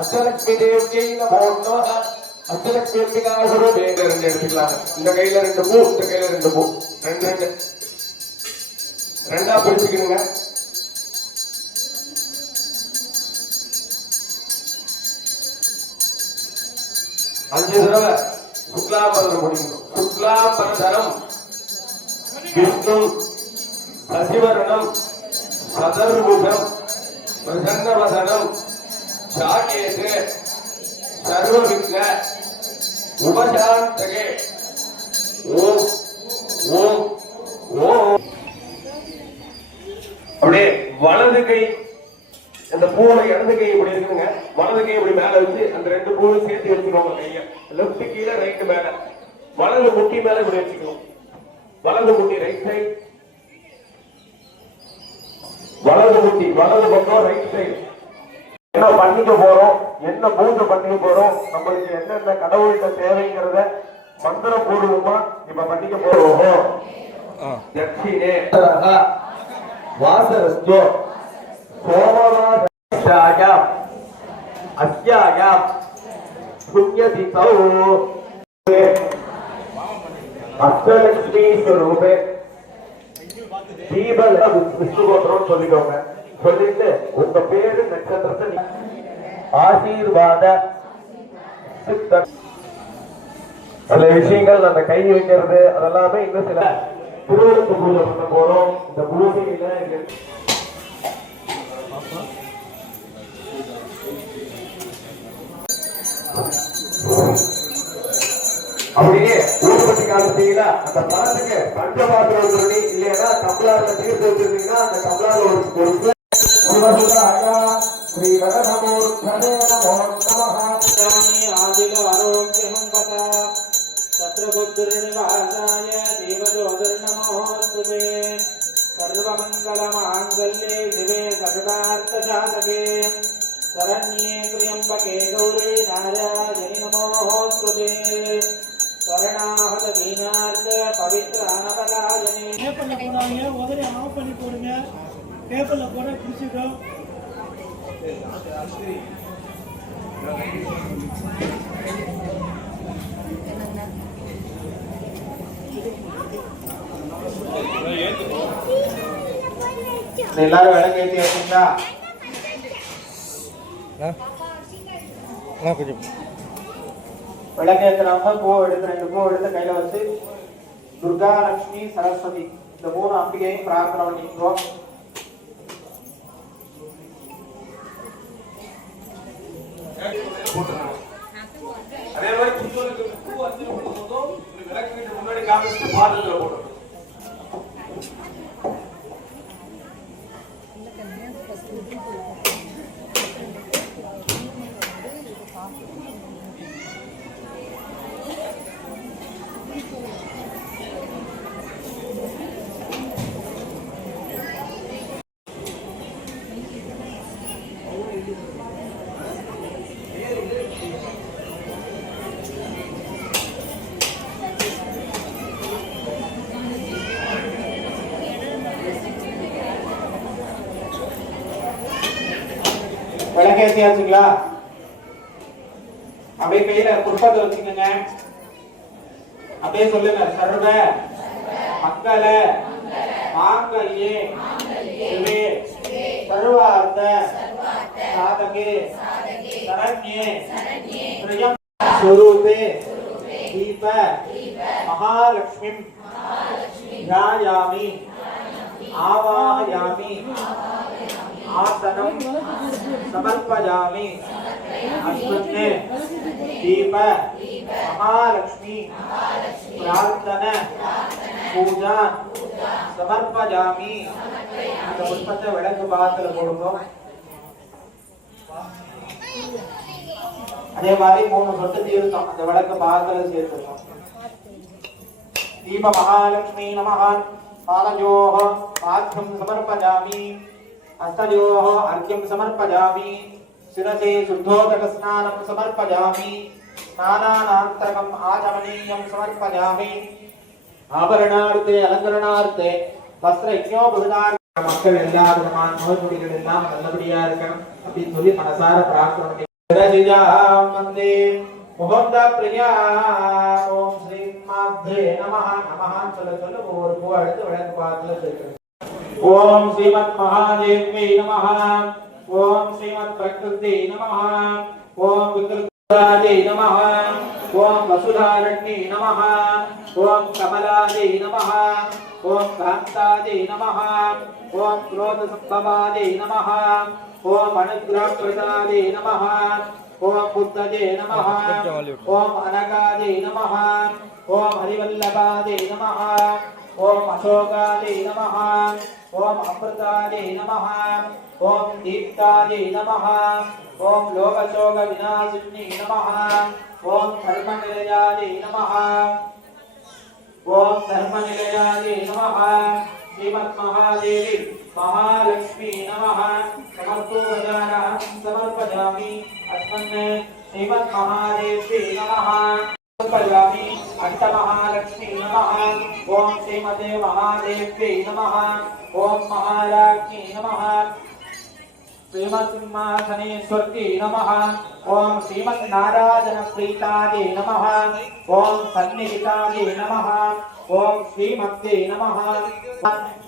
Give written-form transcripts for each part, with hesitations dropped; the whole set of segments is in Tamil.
அஷ்டலட்சுமி தேவியை நமோ நமஹ. அஷ்டலட்சுமி அம்பிகாசுரோ ரெண்டு எடுத்துக்கலாம். இந்த கையில 2 பூ, இந்த கையில 2 பூ, ரெண்டு ரெண்டா பிரிச்சுக்கணுங்க. அஞ்சு தடவை சுக்லாம்பரம் முடிக்கணும். சுக்லாம்பரம் விஷ்ணு சசிவரணம் சதர்முகம் பிரசன்னவதனம் சாகேது சர்வவிக்ன உபசாந்தகே ஓம் ஓம் ஓம். அப்படியே வலது கை அந்த பூவை இடது கை இப்படி இருக்குங்க. வலது கை இப்படி மேல வச்சு அந்த 2 பூவை சேர்த்து வச்சுக்கோங்க. கைய லெப்ட் கீழே ரைட் மேல, வலது முட்டி மேல இப்படி வச்சுக்கணும். வலது முட்டி ரைட் சைடு, வலது முட்டி வலது பக்கம் ரைட் சைடு. என்ன பண்ணிக்க போறோம், என்ன பூஜை பண்ணிக்க போறோம், நம்மளுக்கு என்னென்ன கடவுள்கிட்ட தேவைங்கிறத மந்திரம் போடுவோமா இப்ப பண்ணிக்க போறோம். தட்சிணே வாசரஸ்தோ சோமவாசாயாம் அஸ்யாயாம் புண்யதிதௌ அஷ்டலக்ஷ்மி ஸ்வரூபே தீப விஷ்ணுகோத்திரம் சொல்லிக்கோங்க. சொல்லிட்டு உங்க பேரு நட்சத்திரத்தை ஆசீர்வாத சில விஷயங்கள் அந்த கை வைக்கிறது அதெல்லாமே இன்னும் சில திருவிழத்து பூஜை பண்ண போறோம். இந்த பூஜையில அப்படியே ஊர்வசி காலத்துல அந்த பணத்துக்கு பஞ்சபாத்திரம் சொல்லி இல்லையா கம்பளாரில தீர்த்து வச்சிருந்தீங்கன்னா அந்த கம்பளாரில ஒரு பொறுப்பு ஸ்ரீ வரநமூர்த்தனே நமோ நமஹ. ஆதில ஆரோக்கியம் பதா சத்ரபுத்திரநிவாசாய தேவஜோதிர்நமோஸ்துதே. சர்வமங்கலமாங்கல்யே சிவே சகதார்த்தசாதகே சரண்யே த்ர்யம்பகே கௌரி நாராயணி நமோஸ்துதே. சரணாஹத தீனார்த்த பவித்ர அனபலாயனே. பேப்பர்ல போடாதீங்க, உதவி ஆஃப் பண்ணி போடுங்க. பேப்பர்ல போட பிடிச்சிடும். எல்லாரும் விளக்கு ஏற்றி வச்சீங்களா? விளக்கேற்றுறவங்க பூ எடுத்து 2 பூ எடுத்து கையில வச்சு துர்கா லட்சுமி சரஸ்வதி இந்த 3 அம்பிகையும் பிரார்த்தனை பண்ணிக்கிறோம். அதே மாதிரி பூ வச்சு விளக்கு முன்னாடி காமிச்சு பாதத்துல போடணும். விளக்கேற்றியாச்சுங்களா? அப்படியே கையில புஷ்பத்தை வச்சுக்கோங்க. அப்படியே சொல்லுங்க. சர்வ மங்கள மாங்கல்யே சிவே சர்வார்த்த சாதகே சரண்யே த்ர்யம் ஸ்வரூபே தீப மகாலக்ஷ்மி ध्यायामि आवाहयामि आसनं समर्पयामि अस्मन्ने दीप महालक्ष्मी प्रार्थन पूजा समर्पयामि. அந்த புஷ்பத்தை விளக்கு பாத்திரத்துல போடுங்க. அதே மாதிரி 3 சொட்டு தீர்த்தம் அந்த விளக்கு பாத்திரத்துல சேர்த்துக்கணும். दीप महालक्ष्मी नमः. पादयोः पाद्यं समर्पयामि हस्तयोः अर्घ्यं समर्पयामि शिरसे शुद्धोदक स्नानं समर्पयामि स्नानानन्तरम् आचमनीयं समर्पयामि आभरणार्थे अलङ्करणार्थे वस्त्रयज्ञोपविधार्थे மக்கள் எல்லா விதமான நோய் நொடிகள் எல்லாம் நல்லபடியா இருக்கணும் அப்படின்னு சொல்லி மனசார பிரார்த்தனை वन्दे मुकुन्दप्रिया ओम श्री मात्रे नमः नमः சொல்ல ஒரு பூ எடுத்து விளக்கு பாத்துல சேர்க்கணும் ओम श्रीमत् महादेव्यै नमः ओम श्रीमत् प्रकृति नमः ओम विकृतायै नमः ओम वसुधारण्यै नमः ओम कमलायै नमः ओम कान्तायै नमः ओम क्रोधसंभवायै नमः ओम अनुग्रहप्रदायै नमः ओम बुद्धये नमः ओम अनगायै नमः ओम हरिवल्लभायै नमः ओम अशोकायै नमः ओम अमृतायै नमः ओम दीप्तायै नमः ओम लोकशोक विनाशिन्यै नमः ओम धर्मनिलयायै नमः ओम धर्मनिलयायै नमः श्रीमन्महादेवी महालक्ष्मी नमः समर्पयामि समर्पयामि अस्मन् श्रीमन्महादेवी नमः समर्पयामि अष्टमहालक्ष्मी नमः ओम श्रीमते महादेव्यै नमः ओम महाराज्ञी नमः श्रीमत्सिंहासनेश्वर्यै नमः ओम श्रीमन्नारायणप्रीतायै नमः ओम सन्निहितायै नमः ओम श्रीमत्यै नमः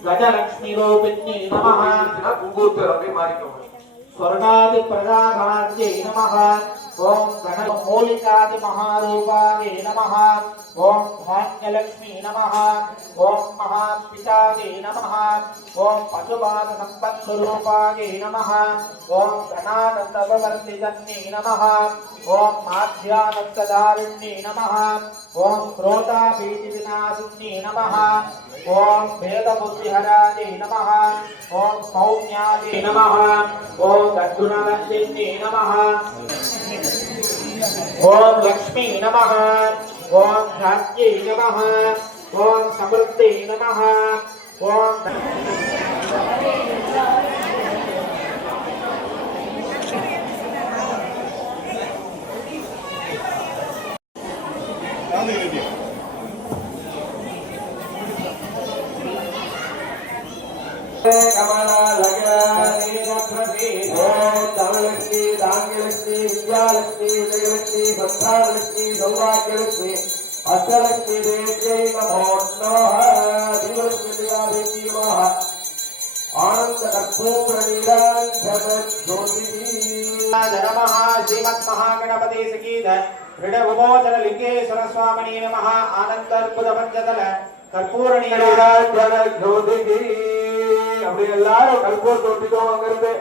गजलक्ष्मीरूपिण्यै नमः स्वर्गादिप्रदाभार्यै नमः ओम गणमूलिकादि महारूपायै नमः ओम भाग्यलक्ष्मी नमः ओम महापितायै नमः ओम पशुपाद संपत्स्वरूपायै नमः ओम गणानन्दवर्तिजन्यै नमः ओम माध्यानन्दधारिण्यै नमः ओम क्रोधाभीतिविनाशिन्यै नमः ओम भेदबुद्धिहरायै नमः ओम सौम्यायै नमः ओम गद्गुणवन्दिन्यै नमः ओम लक्ष्मी नमः ओम भाग्यै नमः ओम समृद्धियै नमः ओम कमला लगे धनलक्ष्मी धान्यलक्ष्मी विद्यालक्ष्मी उदयलक्ष्मी संस्थानलक्ष्मी सौभाग्यलक्ष्मी अष्टलक्ष्मी देव्यै नमो नमः दिवलक्ष्मी देवी नमः आनंद कर्पूर नीलांजन ज्योति नमः श्रीमन्महागणपति सकीत ऋणविमोचन लिंगेश्वर स्वामिने नमः आनंद अद्भुत पंचतल कर्पूर नीलांजन ज्योति அப்படி எல்லாரும் கற்பூர் தொட்டிக்கும் அங்கிருந்து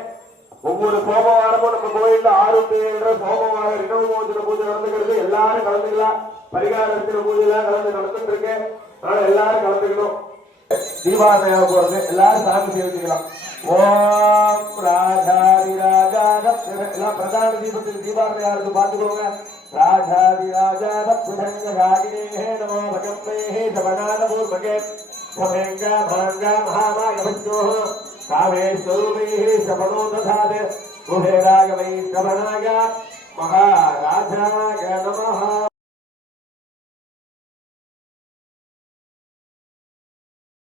ஒவ்வொரு சோமவாரமும் நம்ம கோயில்ல 6-7 சோமவார இரவு மோதிர பூஜை நடந்துக்கிறது. எல்லாரும் கலந்துக்கலாம். பரிகாரத்தின பூஜையில கலந்து நடந்துட்டு இருக்கு. அதனால எல்லாரும் கலந்துக்கணும். தீபாவளியாக போறது எல்லாரும் சாமி சேவிக்கலாம். ஓம் ராஜாதிராஜாத எல்லாம் பிரதான தீபத்துக்கு தீபாவளியா இருக்கு பாத்துக்கோங்க. ராஜாதிராஜாத புதங்க ராகினே நமோ பகவதே சபநாதபூர்வகே समेंगा भांगा महामाय बच्चों कामेश्वरूपैः शपनो दधाते कुबेराय वै श्रवणाय महाराजाय